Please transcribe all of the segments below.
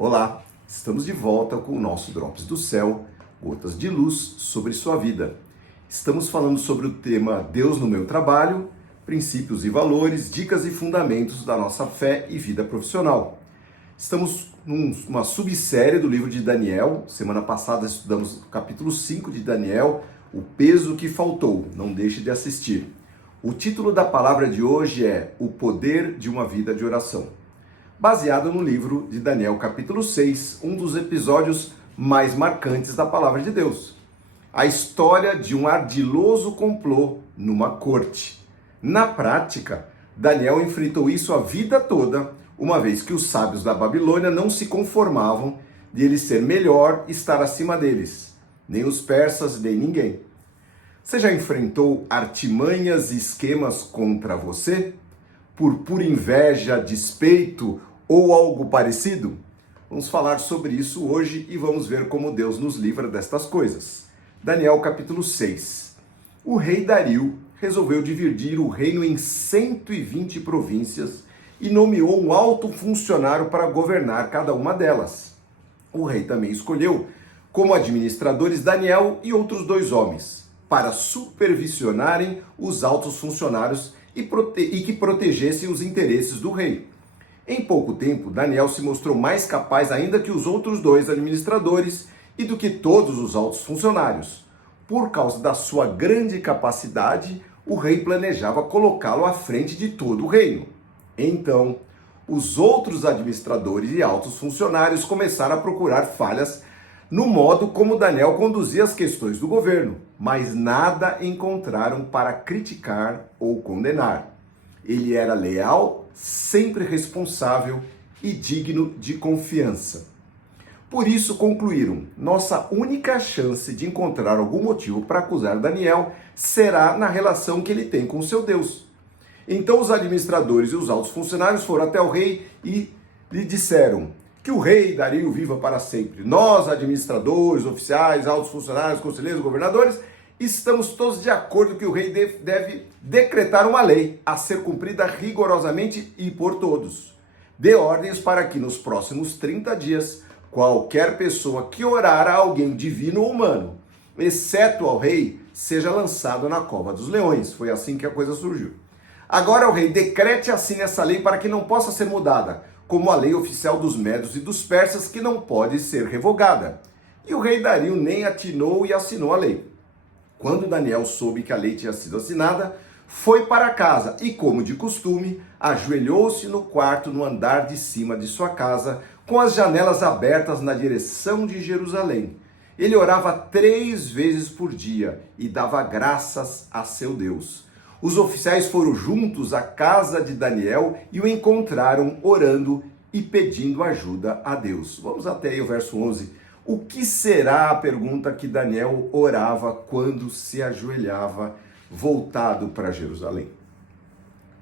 Olá, estamos de volta com o nosso Drops do Céu, gotas de luz sobre sua vida. Estamos falando sobre o tema Deus no meu trabalho, princípios e valores, dicas e fundamentos da nossa fé e vida profissional. Estamos numa subsérie do livro de Daniel. Semana passada estudamos o capítulo 5 de Daniel, o peso que faltou. Não deixe de assistir. O título da palavra de hoje é O Poder de uma Vida de Oração, baseado no livro de Daniel, capítulo 6, um dos episódios mais marcantes da palavra de Deus. A história de um ardiloso complô numa corte. Na prática, Daniel enfrentou isso a vida toda, uma vez que os sábios da Babilônia não se conformavam de ele ser melhor e estar acima deles, nem os persas, nem ninguém. Você já enfrentou artimanhas e esquemas contra você? Por pura inveja, despeito ou algo parecido? Vamos falar sobre isso hoje e vamos ver como Deus nos livra destas coisas. Daniel capítulo 6. O rei Dario resolveu dividir o reino em 120 províncias e nomeou um alto funcionário para governar cada uma delas. O rei também escolheu como administradores Daniel e outros 2 homens, para supervisionarem os altos funcionários e que protegessem os interesses do rei. Em pouco tempo, Daniel se mostrou mais capaz ainda que os outros 2 administradores e do que todos os altos funcionários. Por causa da sua grande capacidade, o rei planejava colocá-lo à frente de todo o reino. Então, os outros administradores e altos funcionários começaram a procurar falhas no modo como Daniel conduzia as questões do governo, mas nada encontraram para criticar ou condenar. Ele era leal, sempre responsável e digno de confiança. Por isso concluíram: nossa única chance de encontrar algum motivo para acusar Daniel será na relação que ele tem com seu Deus. Então os administradores e os altos funcionários foram até o rei e lhe disseram: que o rei Dario viva para sempre. Nós, administradores, oficiais, altos funcionários, conselheiros, governadores, estamos todos de acordo que o rei deve decretar uma lei a ser cumprida rigorosamente e por todos. Dê ordens para que nos próximos 30 dias, qualquer pessoa que orar a alguém divino ou humano, exceto ao rei, seja lançado na cova dos leões. Foi assim que a coisa surgiu. Agora o rei decrete assim essa lei para que não possa ser mudada, como a lei oficial dos medos e dos persas, que não pode ser revogada. E o rei Dario nem atinou e assinou a lei. Quando Daniel soube que a lei tinha sido assinada, foi para casa e, como de costume, ajoelhou-se no quarto no andar de cima de sua casa, com as janelas abertas na direção de Jerusalém. Ele orava 3 vezes por dia e dava graças a seu Deus. Os oficiais foram juntos à casa de Daniel e o encontraram orando e pedindo ajuda a Deus. Vamos até aí o verso 11. O que será a pergunta que Daniel orava quando se ajoelhava voltado para Jerusalém?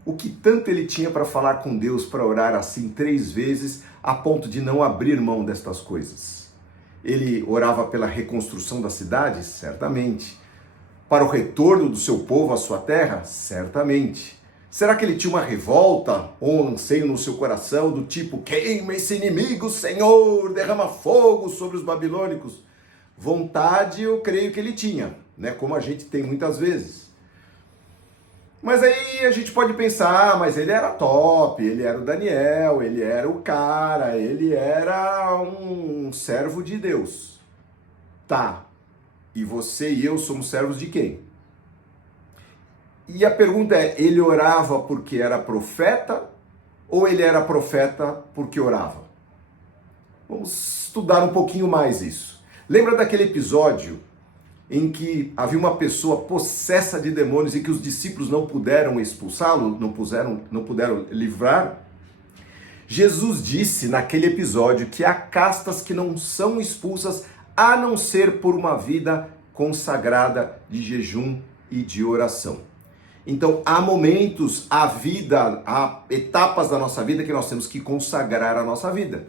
O que tanto ele tinha para falar com Deus para orar assim 3 vezes a ponto de não abrir mão destas coisas? Ele orava pela reconstrução da cidade? Certamente. Para o retorno do seu povo à sua terra? Certamente. Será que ele tinha uma revolta ou um anseio no seu coração do tipo: queima esse inimigo, Senhor, derrama fogo sobre os babilônicos? Vontade eu creio que ele tinha, né? Como a gente tem muitas vezes. Mas aí a gente pode pensar: mas ele era top, ele era o Daniel, ele era o cara, ele era um servo de Deus. Tá. E você e eu somos servos de quem? E a pergunta é: ele orava porque era profeta ou ele era profeta porque orava? Vamos estudar um pouquinho mais isso. Lembra daquele episódio em que havia uma pessoa possessa de demônios e que os discípulos não puderam expulsá-lo, não puderam livrar? Jesus disse naquele episódio que há castas que não são expulsas a não ser por uma vida consagrada de jejum e de oração. Então, há momentos, há etapas da nossa vida que nós temos que consagrar a nossa vida.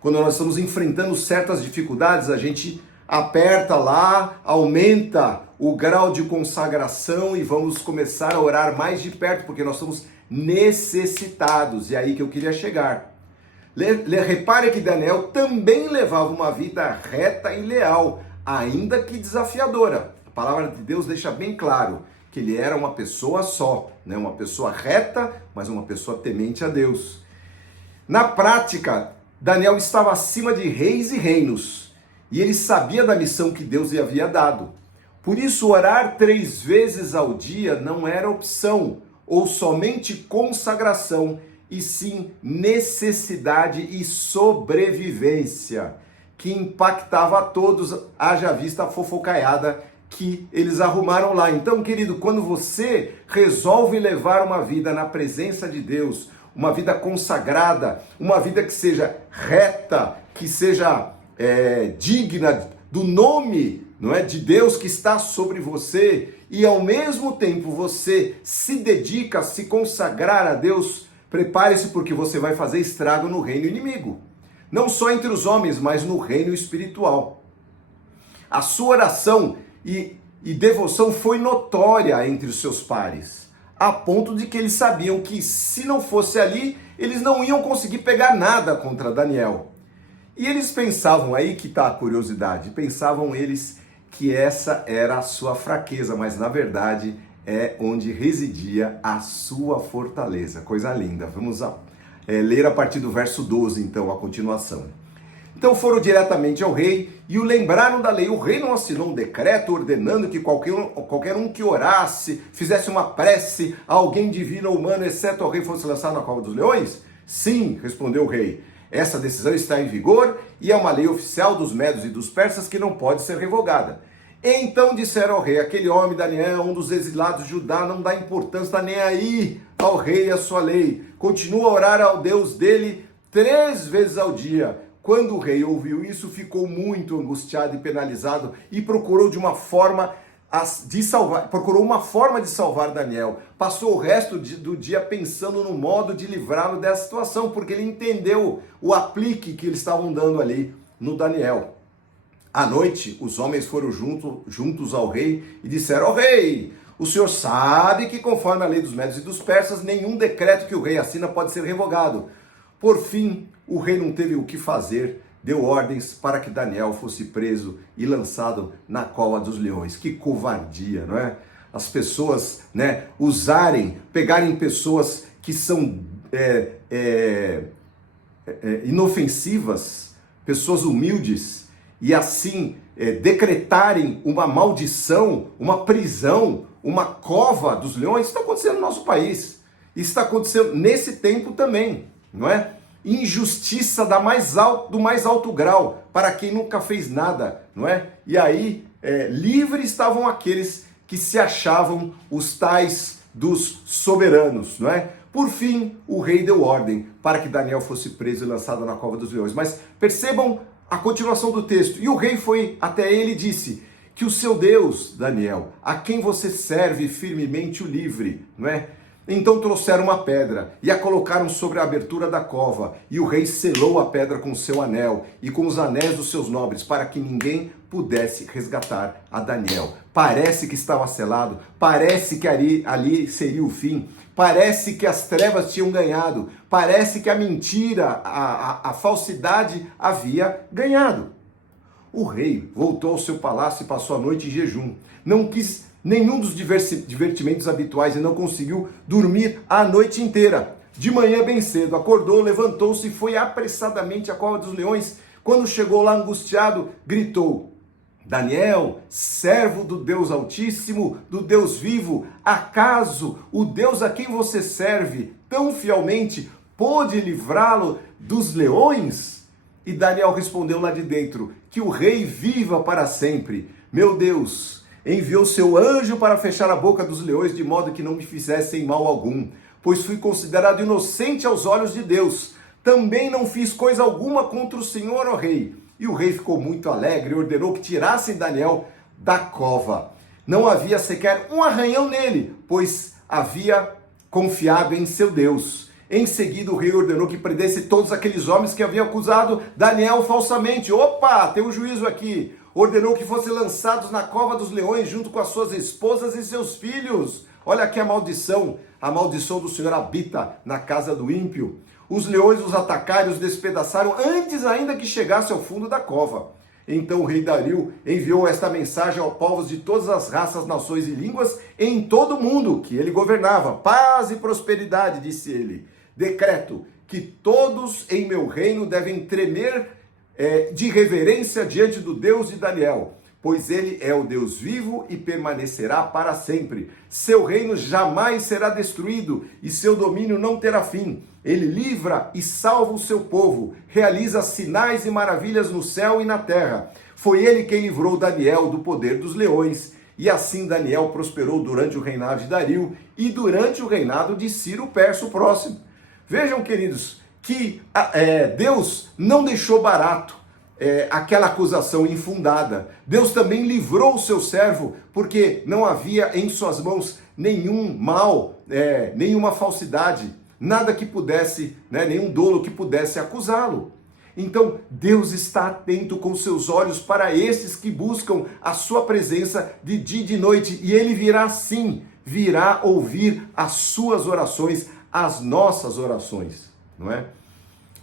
Quando nós estamos enfrentando certas dificuldades, a gente aperta lá, aumenta o grau de consagração e vamos começar a orar mais de perto, porque nós estamos necessitados. E é aí que eu queria chegar. Repare que Daniel também levava uma vida reta e leal, ainda que desafiadora. A palavra de Deus deixa bem claro que ele era uma pessoa só, né? Uma pessoa reta, mas uma pessoa temente a Deus. Na prática, Daniel estava acima de reis e reinos, e ele sabia da missão que Deus lhe havia dado. Por isso, orar 3 vezes ao dia não era opção, ou somente consagração, e sim necessidade e sobrevivência, que impactava a todos, haja vista a fofocaiada que eles arrumaram lá. Então, querido, quando você resolve levar uma vida na presença de Deus, uma vida consagrada, uma vida que seja reta, que seja digna do nome, não é, de Deus que está sobre você, e ao mesmo tempo você se dedica a se consagrar a Deus, prepare-se porque você vai fazer estrago no reino inimigo. Não só entre os homens, mas no reino espiritual. A sua oração e devoção foi notória entre os seus pares, a ponto de que eles sabiam que se não fosse ali, eles não iam conseguir pegar nada contra Daniel. E eles pensavam, aí que está a curiosidade, pensavam eles que essa era a sua fraqueza, mas na verdade é onde residia a sua fortaleza. Coisa linda. Vamos ler a partir do verso 12, então, a continuação. Então foram diretamente ao rei e o lembraram da lei. O rei não assinou um decreto ordenando que qualquer um que orasse, fizesse uma prece a alguém divino ou humano, exceto ao rei, fosse lançado na cova dos leões? Sim, respondeu o rei. Essa decisão está em vigor e é uma lei oficial dos medos e dos persas que não pode ser revogada. Então disseram ao rei, aquele homem Daniel, um dos exilados de Judá, não dá importância, está nem aí ao rei e à sua lei. Continua a orar ao Deus dele 3 vezes ao dia. Quando o rei ouviu isso, ficou muito angustiado e penalizado e procurou uma forma de salvar Daniel. Passou o resto do dia pensando no modo de livrá-lo dessa situação, porque ele entendeu o aplique que eles estavam dando ali no Daniel. À noite, os homens foram juntos ao rei e disseram, ó rei, o senhor sabe que conforme a lei dos medos e dos persas, nenhum decreto que o rei assina pode ser revogado. Por fim, o rei não teve o que fazer, deu ordens para que Daniel fosse preso e lançado na cova dos leões. Que covardia, não é? As pessoas, né, pegarem pessoas que são inofensivas, pessoas humildes, e assim decretarem uma maldição, uma prisão, uma cova dos leões. Isso está acontecendo no nosso país. Isso está acontecendo nesse tempo também, não é? Injustiça do mais alto grau para quem nunca fez nada, não é? E aí, livres estavam aqueles que se achavam os tais dos soberanos, não é? Por fim, o rei deu ordem para que Daniel fosse preso e lançado na cova dos leões. Mas percebam a continuação do texto. E o rei foi até ele e disse que o seu Deus, Daniel, a quem você serve firmemente o livre, não é? Então trouxeram uma pedra e a colocaram sobre a abertura da cova, e o rei selou a pedra com o seu anel e com os anéis dos seus nobres, para que ninguém pudesse resgatar a Daniel. Parece que estava selado, parece que ali seria o fim, parece que as trevas tinham ganhado, parece que a mentira, a falsidade havia ganhado. O rei voltou ao seu palácio e passou a noite em jejum. Não quis nenhum dos divertimentos habituais e não conseguiu dormir a noite inteira. De manhã bem cedo, acordou, levantou-se e foi apressadamente à cova dos leões. Quando chegou lá angustiado, gritou, Daniel, servo do Deus Altíssimo, do Deus vivo, acaso o Deus a quem você serve tão fielmente pôde livrá-lo dos leões? E Daniel respondeu lá de dentro, que o rei viva para sempre. Meu Deus enviou seu anjo para fechar a boca dos leões, de modo que não me fizessem mal algum, pois fui considerado inocente aos olhos de Deus. Também não fiz coisa alguma contra o Senhor, ó rei. E o rei ficou muito alegre e ordenou que tirassem Daniel da cova. Não havia sequer um arranhão nele, pois havia confiado em seu Deus. Em seguida, o rei ordenou que prendesse todos aqueles homens que haviam acusado Daniel falsamente. Opa, tem um juízo aqui. Ordenou que fossem lançados na cova dos leões junto com as suas esposas e seus filhos. Olha aqui a maldição do Senhor habita na casa do ímpio. os leões os atacaram e os despedaçaram antes ainda que chegasse ao fundo da cova. Então o rei Dario enviou esta mensagem aos povos de todas as raças, nações e línguas em todo o mundo que ele governava. Paz e prosperidade, disse ele. Decreto que todos em meu reino devem tremer de reverência diante do Deus de Daniel, pois ele é o Deus vivo e permanecerá para sempre. Seu reino jamais será destruído e seu domínio não terá fim. Ele livra e salva o seu povo, realiza sinais e maravilhas no céu e na terra. Foi ele quem livrou Daniel do poder dos leões. E assim Daniel prosperou durante o reinado de Dario e durante o reinado de Ciro Persa, o próximo. Vejam, queridos, que Deus não deixou barato aquela acusação infundada. Deus também livrou o seu servo, porque não havia em suas mãos nenhum mal, nenhuma falsidade, nada que pudesse, nenhum dolo que pudesse acusá-lo. Então, Deus está atento com seus olhos para esses que buscam a sua presença de dia e de noite, e ele virá sim, virá ouvir as suas orações, as nossas orações, não é?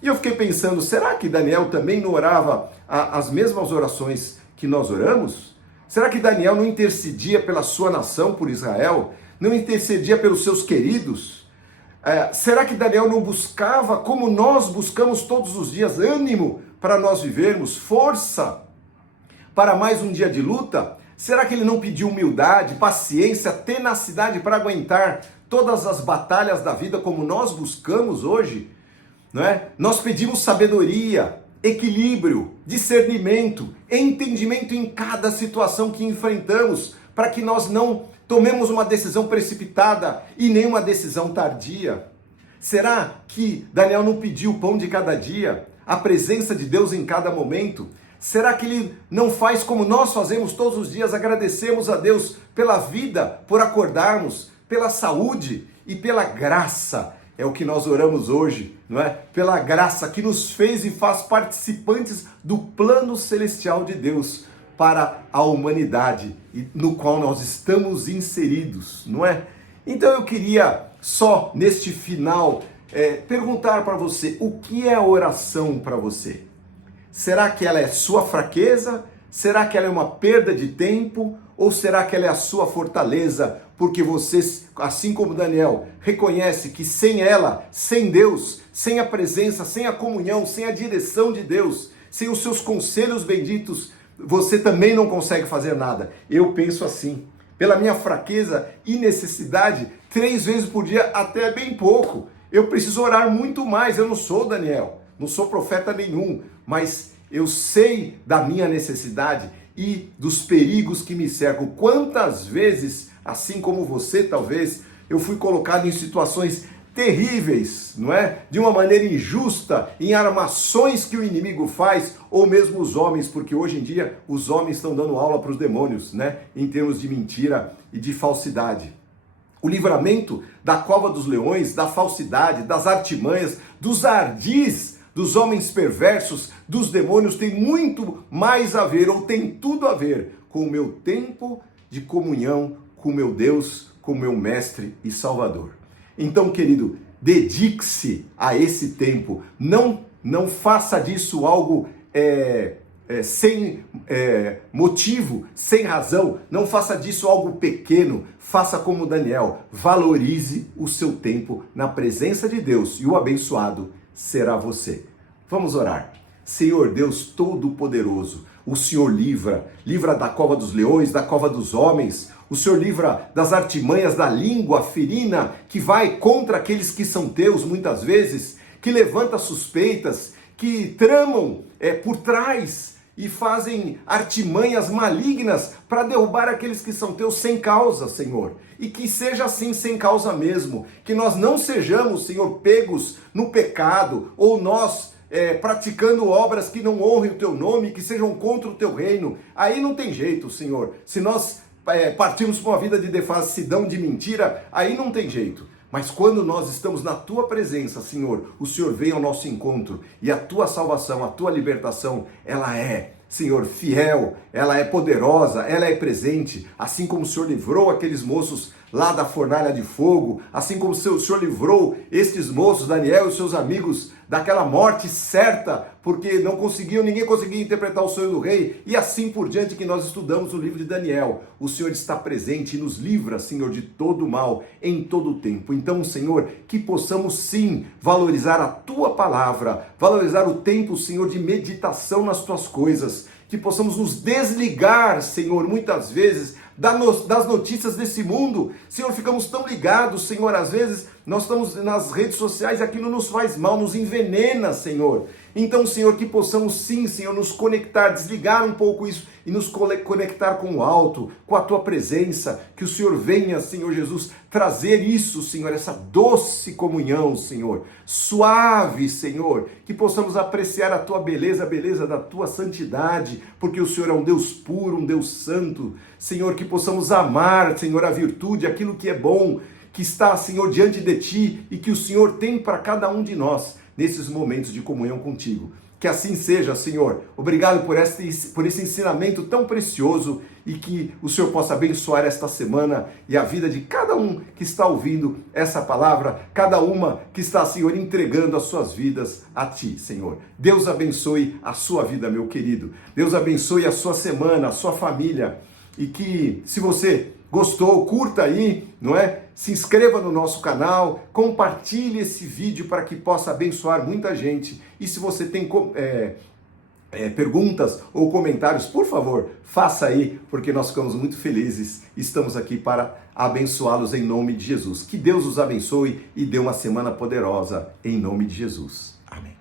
E eu fiquei pensando, será que Daniel também não orava as mesmas orações que nós oramos? Será que Daniel não intercedia pela sua nação, por Israel? Não intercedia pelos seus queridos? Será que Daniel não buscava, como nós buscamos todos os dias, ânimo para nós vivermos, força para mais um dia de luta? Será que ele não pediu humildade, paciência, tenacidade para aguentar todas as batalhas da vida como nós buscamos hoje? Não é? Nós pedimos sabedoria, equilíbrio, discernimento, entendimento em cada situação que enfrentamos, para que nós não tomemos uma decisão precipitada e nem uma decisão tardia. Será que Daniel não pediu o pão de cada dia, a presença de Deus em cada momento? Será que ele não faz como nós fazemos todos os dias, agradecemos a Deus pela vida, por acordarmos, pela saúde e pela graça? É o que nós oramos hoje, não é? Pela graça que nos fez e faz participantes do plano celestial de Deus para a humanidade, no qual nós estamos inseridos, não é? Então eu queria só neste final perguntar para você, o que é a oração para você? Será que ela é sua fraqueza? Será que ela é uma perda de tempo? Ou será que ela é a sua fortaleza? Porque você, assim como Daniel, reconhece que sem ela, sem Deus, sem a presença, sem a comunhão, sem a direção de Deus, sem os seus conselhos benditos, você também não consegue fazer nada. Eu penso assim, pela minha fraqueza e necessidade, 3 vezes por dia até é bem pouco. Eu preciso orar muito mais. Eu não sou Daniel, não sou profeta nenhum, mas eu sei da minha necessidade e dos perigos que me cercam. Quantas vezes, assim como você talvez, eu fui colocado em situações terríveis, não é? De uma maneira injusta, em armações que o inimigo faz, ou mesmo os homens, porque hoje em dia os homens estão dando aula para os demônios, né? Em termos de mentira e de falsidade. O livramento da cova dos leões, da falsidade, das artimanhas, dos ardis, dos homens perversos, dos demônios, tem muito mais a ver, ou tem tudo a ver, com o meu tempo de comunhão com o meu Deus, com o meu Mestre e Salvador. Então, querido, dedique-se a esse tempo, não faça disso algo sem motivo, sem razão, não faça disso algo pequeno, faça como Daniel, valorize o seu tempo na presença de Deus e o abençoado será você. Vamos orar. Senhor Deus Todo-Poderoso, o Senhor livra da cova dos leões, da cova dos homens, o Senhor livra das artimanhas da língua ferina que vai contra aqueles que são teus muitas vezes, que levanta suspeitas, que tramam por trás e fazem artimanhas malignas para derrubar aqueles que são teus sem causa, Senhor. E que seja assim sem causa mesmo, que nós não sejamos, Senhor, pegos no pecado, ou nós praticando obras que não honrem o teu nome, que sejam contra o teu reino. Aí não tem jeito, Senhor. Se nós partirmos para uma vida de devassidão, de mentira, aí não tem jeito. Mas quando nós estamos na tua presença, Senhor, o Senhor vem ao nosso encontro e a tua salvação, a tua libertação, ela é, Senhor, fiel, ela é poderosa, ela é presente, assim como o Senhor livrou aqueles moços lá da fornalha de fogo, assim como o Senhor livrou estes moços, Daniel e seus amigos, daquela morte certa, porque ninguém conseguia interpretar o sonho do rei, e assim por diante que nós estudamos o livro de Daniel. O Senhor está presente e nos livra, Senhor, de todo mal, em todo o tempo. Então, Senhor, que possamos sim valorizar a Tua palavra, valorizar o tempo, Senhor, de meditação nas Tuas coisas, que possamos nos desligar, Senhor, muitas vezes, das notícias desse mundo. Senhor, ficamos tão ligados, Senhor, às vezes nós estamos nas redes sociais e aquilo nos faz mal, nos envenena, Senhor. Então, Senhor, que possamos sim, Senhor, nos conectar, desligar um pouco isso e nos conectar com o alto, com a Tua presença, que o Senhor venha, Senhor Jesus, trazer isso, Senhor, essa doce comunhão, Senhor, suave, Senhor, que possamos apreciar a Tua beleza, a beleza da Tua santidade, porque o Senhor é um Deus puro, um Deus santo, Senhor, que possamos amar, Senhor, a virtude, aquilo que é bom, que está, Senhor, diante de Ti e que o Senhor tem para cada um de nós nesses momentos de comunhão contigo. Que assim seja, Senhor. Obrigado por esse ensinamento tão precioso e que o Senhor possa abençoar esta semana e a vida de cada um que está ouvindo essa palavra, cada uma que está, Senhor, entregando as suas vidas a Ti, Senhor. Deus abençoe a sua vida, meu querido. Deus abençoe a sua semana, a sua família. E que, se você gostou, curta aí, não é? Se inscreva no nosso canal, compartilhe esse vídeo para que possa abençoar muita gente. E se você tem perguntas ou comentários, por favor, faça aí, porque nós ficamos muito felizes. Estamos aqui para abençoá-los em nome de Jesus. Que Deus os abençoe e dê uma semana poderosa em nome de Jesus. Amém.